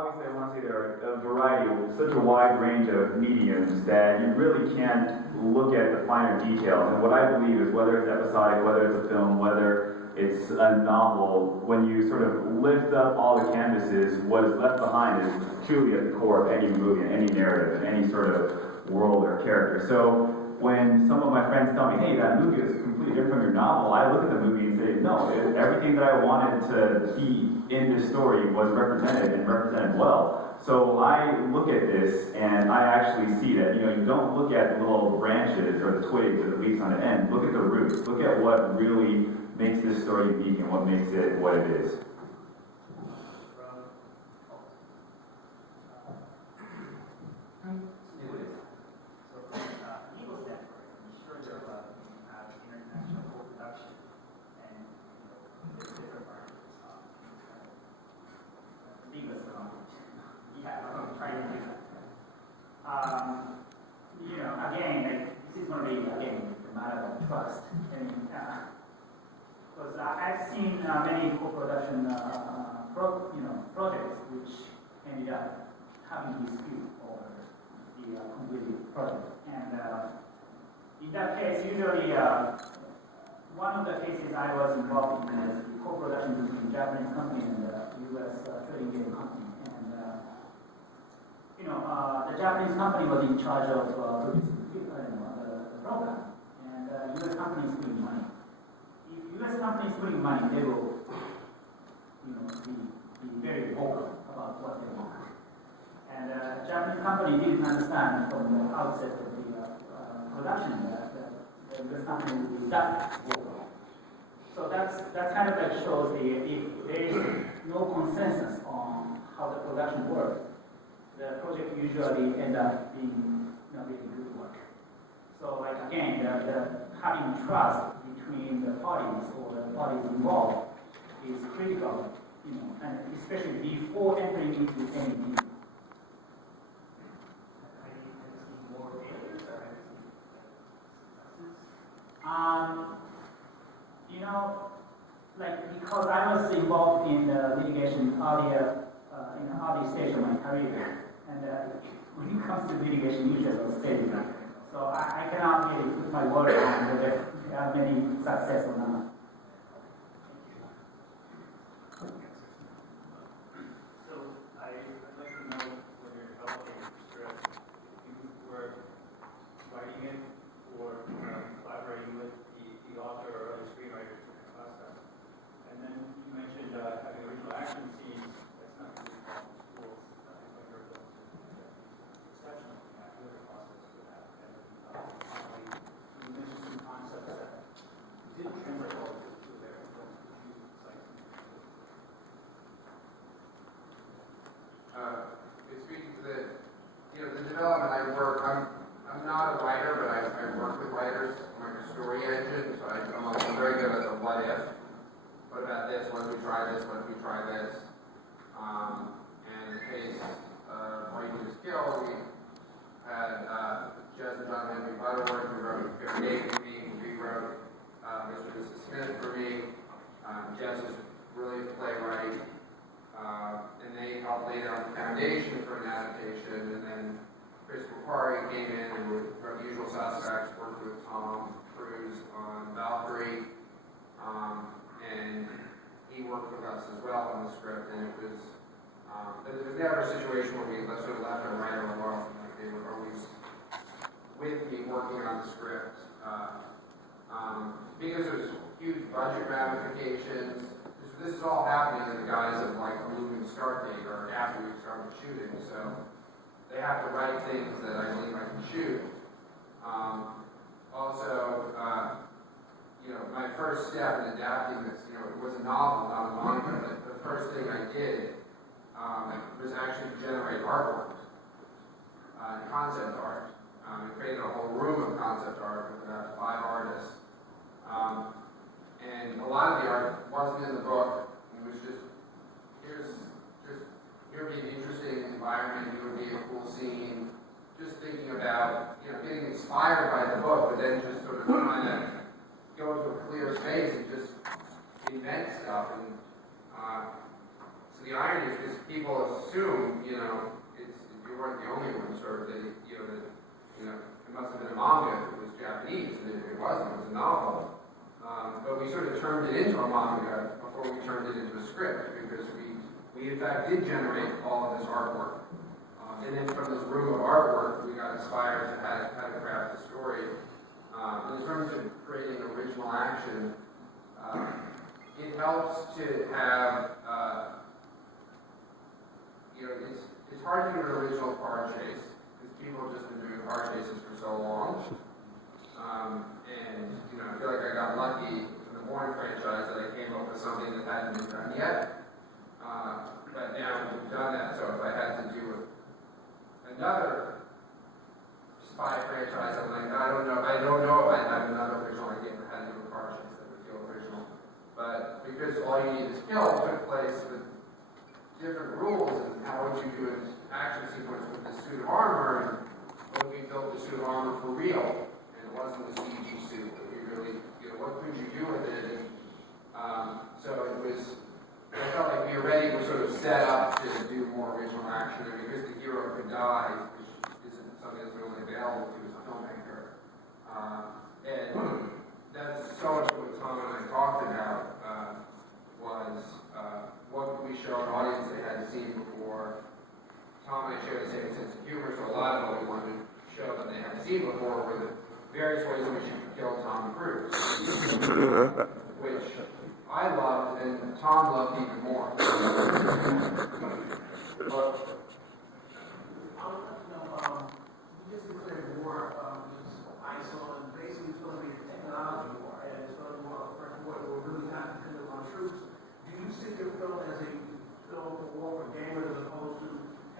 obviously I want to say there are a variety, such a wide range of mediums that you really can't look at the finer details. And what I believe is whether it's episodic, whether it's a film, whether it's a novel, when you sort of lift up all the canvases, what is left behind is truly at the core of any movie, any narrative, any sort of world or character. So when some of my friends tell me, hey, that movie is completely different from your novel, I look at the movie and say, no, everything that I wanted to see in this story was represented and represented well. So I look at this and I actually see that, you don't look at the little branches or the twigs or the leaves on the end. Look at the roots. Look at what really makes this story unique and what makes it what it is. Again, this is going to be a matter of trust. Because I've seen many co-production projects which ended up having dispute over the completed project. And in that case, usually one of the cases I was involved in was the co-production between a Japanese company and the U.S. trading game company. The Japanese company was in charge of producing the program, and U.S. company is putting money. If U.S. company is putting money, they will, be very vocal about what they want. And Japanese company didn't understand from the outset of the production that the U.S. company would be that vocal. So that's kind of like shows if there is no consensus on how the production works, the project usually end up being really good work. So like again, the having trust between the parties or the parties involved is critical, and especially before entering into any deal. More failures or because I was involved in litigation earlier, in the early stage of my career. And when it comes to litigation, usually those stages. So I cannot really put my word on whether there are many success or not. So I'd like to know when you're developing a script, if you were writing it or collaborating with the author or other screenwriters in the process. And then you mentioned having original action scenes. That's not really schools. Exceptional process for that. And you mentioned some concepts that didn't translate all to their sites. Speaking to the development I work, I'm not a writer, but I work with writers. I'm like a story engine, so I'm very good at the what if. What about this? What if we try this? What if we try this? And in the case of Writing to Skill, we had Jess and John Henry Butterworth, who wrote Fair Day for me, who rewrote Mr. and Mrs. Smith for me. Jess is really a playwright, and they helped lay down the foundation for an adaptation. And then Chris Macquarie came in and wrote Usual Suspects, worked with Tom Cruise on Valkyrie, and he worked with us as well on the script. And it was never a situation where we sort of left our writer alone. Like they were always with me working on the script. Because there's huge budget ramifications. This is all happening in the guise of like a moving start date or after we started shooting. So they have to write things that I believe I can shoot. My first step in adapting this, it was a novel, not a manga, but the first thing I did was actually generate artwork, concept art. I created a whole room of concept art with about 5 artists. And a lot of the art wasn't in the book. It was just, here would be an interesting environment, here would be a cool scene. Just thinking about, getting inspired by the book, but then just sort of trying to go into a clear space and just invent stuff. And So the irony is people assume, you know, you weren't the only one, sort of, that, it must have been a manga if it was Japanese, and it wasn't, it was a novel. But we sort of turned it into a manga before we turned it into a script, because we in fact did generate all of this artwork. And then from this room of artwork, we got inspired to how to craft the story. In terms of creating original action, it helps to have, it's hard to do an original car chase, because people have just been doing car chases for so long. I feel like I got lucky in the Bourne franchise that I came up with something that hadn't been done yet. But now we've done that, so if I had to do another spy franchise, I'm like, I don't know if I'd have another original idea for how to do a car chase that would feel original. But because All You Need Is Kill took place with different rules, and how would you do an action sequence with this suit of armor, and what we built the suit of armor for real, and it wasn't a CG suit, but we really, what could you do with it? And so it was, I felt like we already were sort of set up to do more original action, and because the hero could die, which isn't something that's really available to as a filmmaker, and that's so much what Tom and I talked about, was what could we show an audience they hadn't seen before. Tom and I share the same sense of humor, so a lot of what we wanted to show that they hadn't seen before were the various ways in which you could kill Tom Cruise, which I loved and Tom loved even more. I would like to know, you just declared war, ISO, and basically it's going to be a technology war, and it's going to be a first war that will really not depend on troops. Do you see your film as a film for war for gamers as opposed to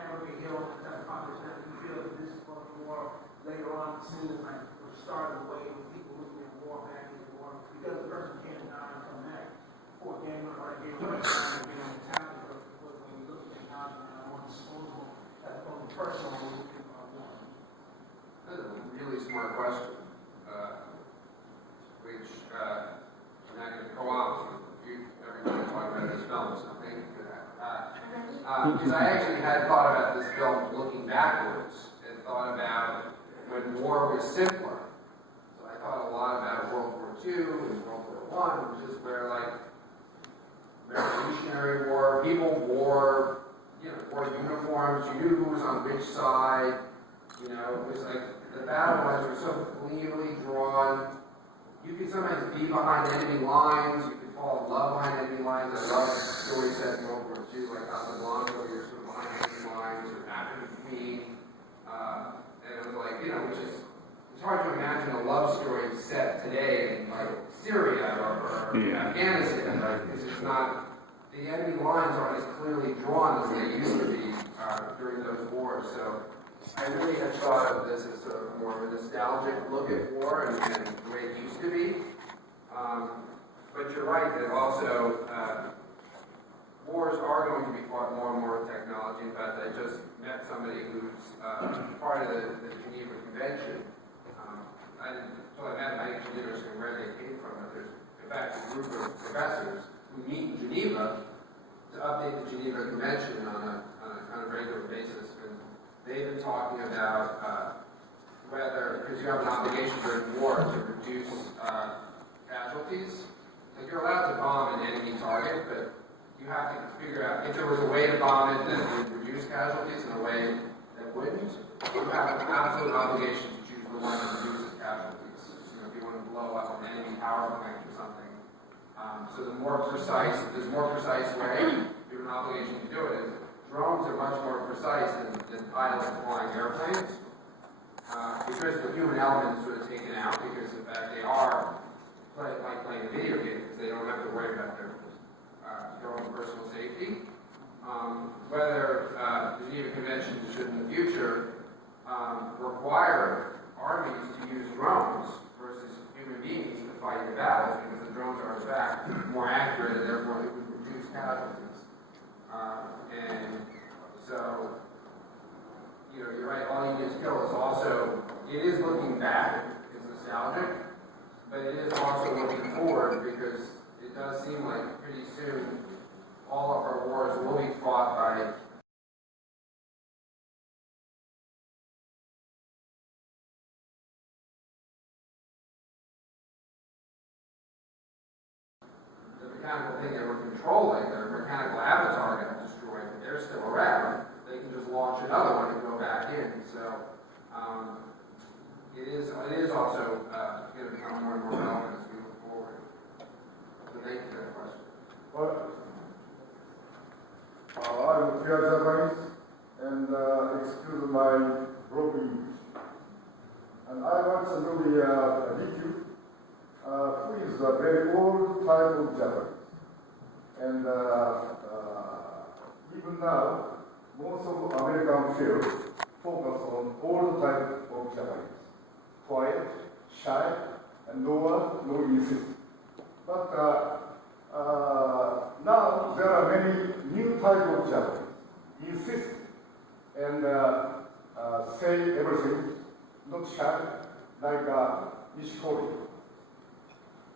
Hamburger Hill, that project that you feel that this is going to be war later on, seen as like the start of the way with people looking at war back in the war, because the person can't die and come back for a gamer or a gamer and being on the talent, but when you look at technology and more disposable as opposed to personal when you think about war. That's a really smart question, which I'm not going to co-opt everybody talking about this film, so thank you for that. Because I actually had thought about this film looking backwards and thought about when war was simpler. So I thought a lot about World War II and World War I, which is where, like, Revolutionary War, people wore uniforms, you knew who was on which side, it was like the battle lines were so clearly drawn. You could sometimes be behind enemy lines, you could fall in love behind enemy lines. I love stories set in World War II, like Casablanca, where you're sort of behind enemy lines, or After the Queen. And it was like, which is, it's hard to imagine a love story set today in like Syria or Afghanistan, right? Because it's not, the enemy lines aren't as clearly drawn as they used to be during those wars. So I really have thought of this as a more of a nostalgic look at war and the way it used to be. But you're right that also wars are going to be fought more and more with technology. In fact, I just met somebody who's part of the Geneva Convention. I met him, I actually didn't understand where they came from, but there's in fact a group of professors who meet in Geneva to update the Geneva Convention on a regular basis. And they've been talking about whether, because you have an obligation during war to reduce casualties. Like you're allowed to bomb an enemy target, but you have to figure out if there was a way to bomb it that would reduce casualties in a way that wouldn't. You have an absolute obligation to choose the one that reduces casualties. If you want to blow up an enemy power plant or something. So there's a more precise way, you have an obligation to do it. Drones are much more precise than pilots flying airplanes. Because the human element is sort of taken out, because in fact they are like playing a video game, because they don't have to worry about their own personal safety. Whether the Geneva Convention should in the future require armies to use drones versus human beings to fight the battles, because the drones are in fact more accurate and therefore it would reduce casualties. And so, you're right, All You Need Is Kill is also, it is looking back, it's nostalgic, but it is also looking forward, because it does seem like pretty soon all of our wars will be fought by the mechanical thing they were controlling, their mechanical avatar got destroyed, but they're still around. They can just launch another one and go back in. So it is also going to become more and more relevant as we look forward. So thank you for that question. Well, I'm pure Japanese, and excuse my broken English. And I watched the movie DQ, who is a very old type of Japanese. And even now, most of American films focus on old type of Japanese. Quiet, shy, and no insist. But now there are many new type of Japanese. Insist and say everything, not shy, like Nishikori,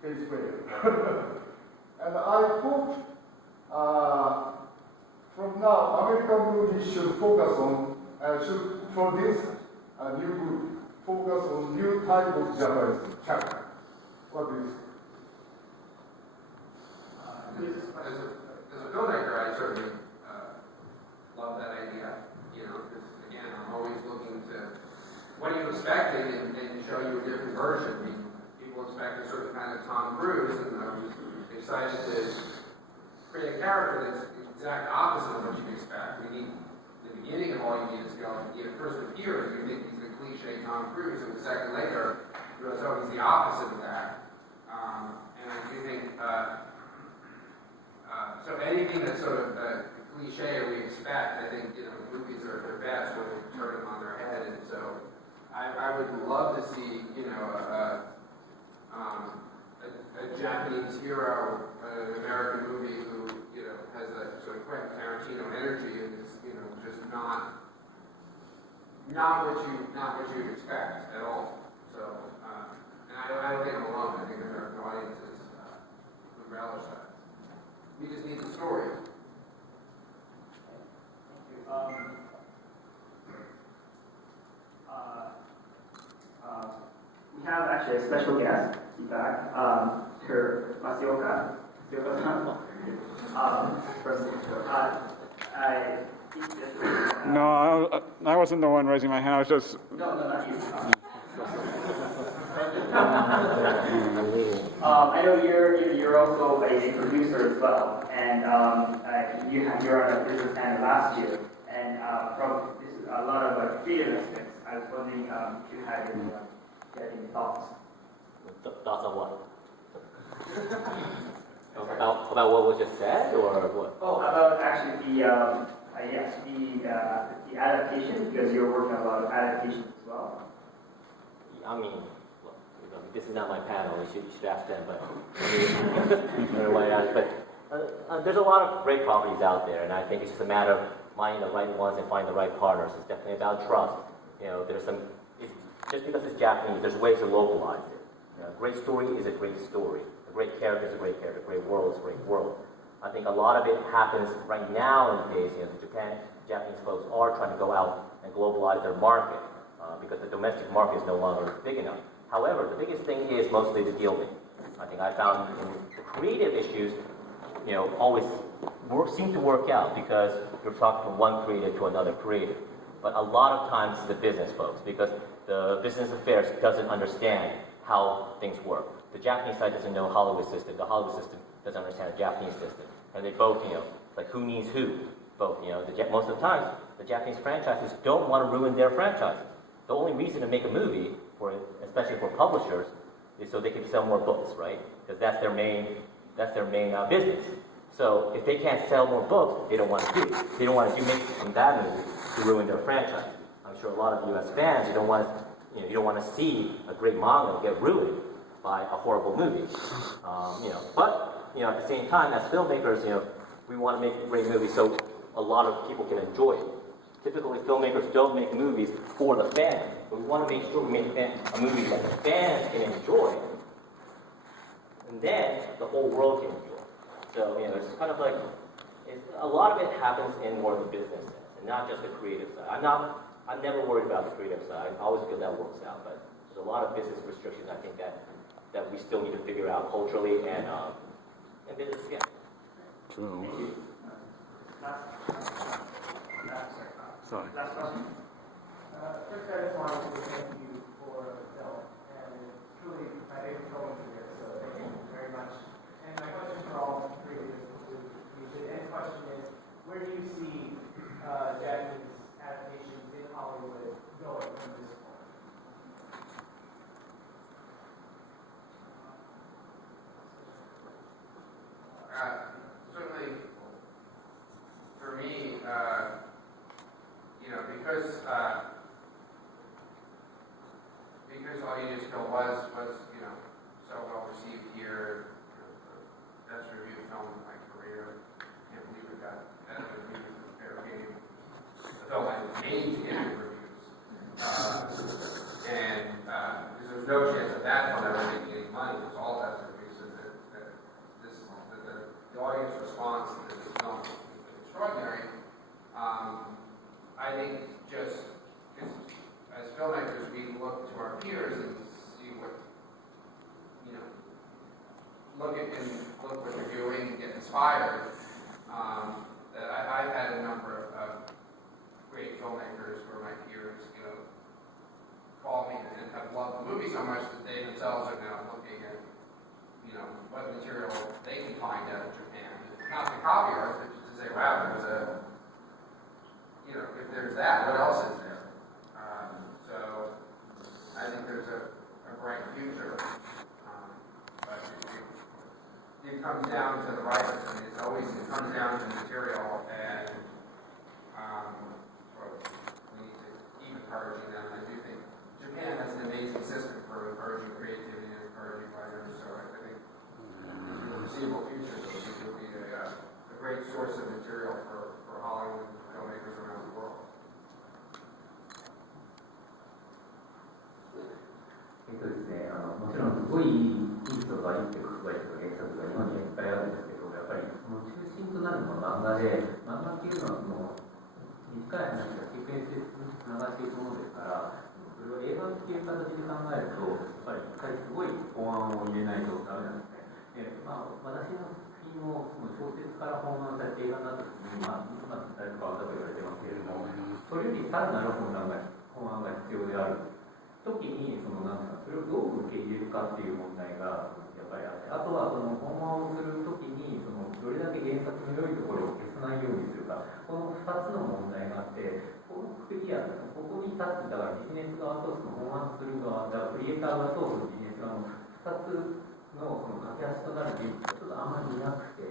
bass player. And I hope from now American movies should focus on, should produce a new group, focus on new type of Japanese character. What do you say? As a filmmaker, I certainly love that idea. You know, because again, I'm always looking to what are you expecting and show you a different version. I mean, people expect a certain kind of Tom Cruise, and I'm excited to create a character that's the exact opposite of what you expect. We need the beginning of all you need is going. He first appears, you think he's the cliche Tom Cruise, and a second later, you realize oh, he's the opposite of that. And I do think. So anything that's sort of cliche or we expect, I think, you know, movies are their best when they turn them on their head. And so I would love to see, you know, a Japanese hero, an American movie who, you know, has that sort of Quentin Tarantino energy and is, you know, just not what you'd expect at all. So, and I don't think I'm alone. I think the American audiences would relish that. We just need the story. We have actually a special guest, in fact, Sir Masioka. No, I wasn't the one raising my hand. I was just. No, not you. I know you're also a producer as well, and you're on a business end last year, and from this, a lot of creative aspects. I was wondering if you had any thoughts. Thoughts on what? about what was just said, or what? Oh, about actually the adaptation, because you're working on a lot of adaptations as well. I mean, look, this is not my panel. You should ask them, but I don't know why I asked. But there's a lot of great properties out there, and I think it's just a matter of finding the right ones and finding the right partners. It's definitely about trust. You know, just because it's Japanese, there's ways to localize it. You know, a great story is a great story. A great character is a great character. A great world is a great world. I think a lot of it happens right now in days. You know, Japanese folks are trying to go out and globalize their market because the domestic market is no longer big enough. However, the biggest thing is mostly the deal making. I think I found the creative issues, you know, always seem to work out because you're talking from one creative to another creative. But a lot of times it's the business folks because the business affairs doesn't understand how things work. The Japanese side doesn't know Hollywood system. The Hollywood system doesn't understand the Japanese system. And they both, you know, like who needs who? Both, you know, most of the times, the Japanese franchises don't want to ruin their franchises. The only reason to make a movie, especially for publishers, is so they can sell more books, right? Because that's their main business. So if they can't sell more books, they don't want to do it. They don't want to make from that movie to ruin their franchise. I'm sure a lot of U.S. fans, you don't want to see a great manga get ruined by a horrible movie. But at the same time, as filmmakers, we want to make a great movie so a lot of people can enjoy it. Typically, filmmakers don't make movies for the fans, but we want to make sure we make a movie that the fans can enjoy, and then the whole world can enjoy. So, it's kind of like, a lot of it happens in more of the business sense, and not just the creative side. I'm never worried about the creative side. I always feel that works out, but there's a lot of business restrictions I think that we still need to figure out culturally and business, yeah. True. Sorry. Last question? First, I just wanted to thank you for the film, and it's truly my favorite film of the year, so thank you very much. And my question for all three of you, the question is, where do you see Japanese adaptations in Hollywood going from this point? Certainly, for me, because All You Just Kill was so well received here, the best reviewed film in my career. Can't believe it got better reviews than Fair Game. The film I was made to get good reviews, and because there was no chance of that film ever making any money. It was all that's the reason that the audience response to this film has been extraordinary. I think just because as filmmakers we look to our peers and see what look what they're doing and get inspired. That I've had a number of great filmmakers who are my peers, call me and have loved the movie so much that they themselves are now looking at what material they can find out of Japan. Not to copy ours, but just to say, wow, there's if there's that, what else is there? So I think there's a bright future. But it comes down to the writers, and it comes down to material, and we need to keep encouraging them. I do think Japan has an amazing system for encouraging creativity and encouraging writers, so I think in the foreseeable future, it will be a great source of material for Hollywood filmmakers around the world. ですね、もちろんすごいいい人がいいっていうか、すごい原作が日本にはいっぱいあるんですけど、やっぱりその中心となるのは漫画で、漫画っていうのはその短い話がシークエンスでつながっていくものですから、それを映画っていう形で考えると、やっぱり一回すごい考案を入れないとダメなんですね。で、私の作品もその小説から本案されて映画になった時に、今誰か変わったと言われてますけれども、それよりさらなる本案が必要である。時にそれをどう受け入れるかっていう問題がやっぱりあって、あとはその本番をする時にどれだけ原作の良いところを消さないようにするか、この2つの問題があって、このクリア、ここに立つ、だからビジネス側とその本案する側、だからクリエイター側とそのビジネス側の2つの架け橋となる人物がちょっとあんまりいなくて、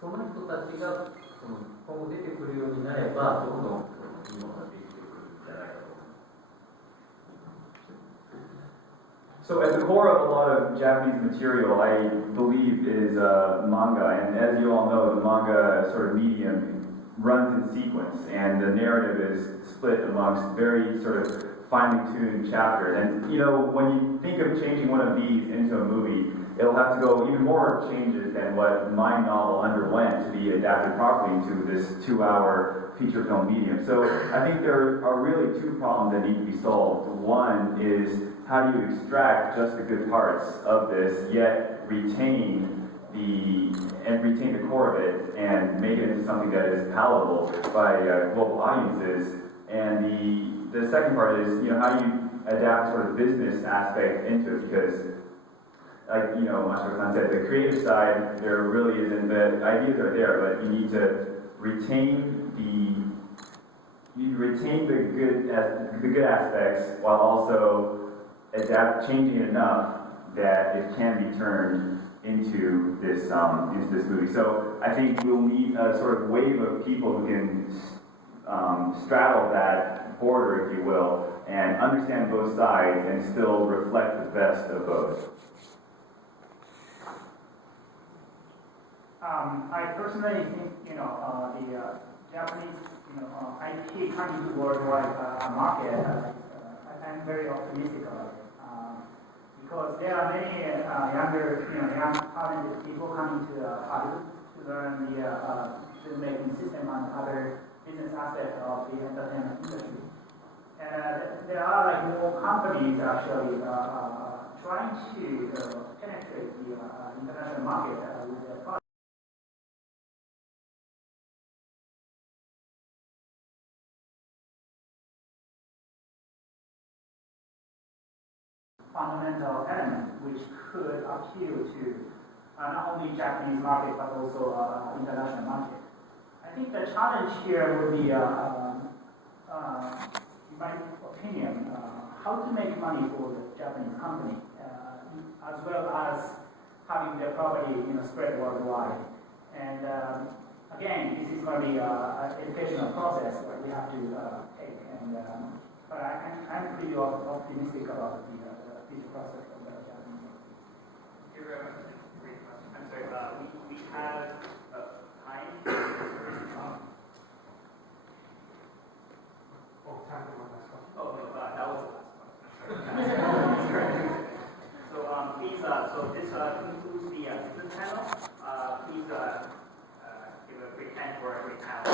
その人たちが今後出てくるようになれば、どんどんいいものができてくるんじゃないかと。So at the core of a lot of Japanese material, I believe, is manga. And as you all know, the manga sort of medium runs in sequence, and the narrative is split amongst very sort of finely tuned chapters. And when you think of changing one of these into a movie, it'll have to go even more changes than what my novel underwent to be adapted properly into this 2-hour feature film medium. So I think there are really two problems that need to be solved. One is, how do you extract just the good parts of this, yet retain the core of it and make it into something that is palatable by global audiences? And the second part is, how do you adapt sort of business aspect into it? Because, like Mashiro-san said, the creative side, there really isn't. The ideas are there, but you need to retain the good aspects while also changing it enough that it can be turned into this movie. So I think we'll need a sort of wave of people who can straddle that border, if you will, and understand both sides and still reflect the best of both. I personally think the Japanese IP coming to worldwide market. I'm very optimistic about it. Because there are many young talented people coming to Hollywood to learn to make system and other business aspects of the entertainment industry. And there are like more companies actually trying to penetrate the international market with their products. Fundamental element which could appeal to not only Japanese market but also international market. I think the challenge here would be, in my opinion, how to make money for the Japanese company, as well as having their property spread worldwide. And again, this is going to be an educational process that we have to take. And but I'm pretty optimistic about the future prospect of the Japanese market. Thank you very much. Great question. I'm sorry, we have time. Time for one last question. Oh, no, that was the last question. So, please, so this concludes the panel. Please give a quick hand for a great panel.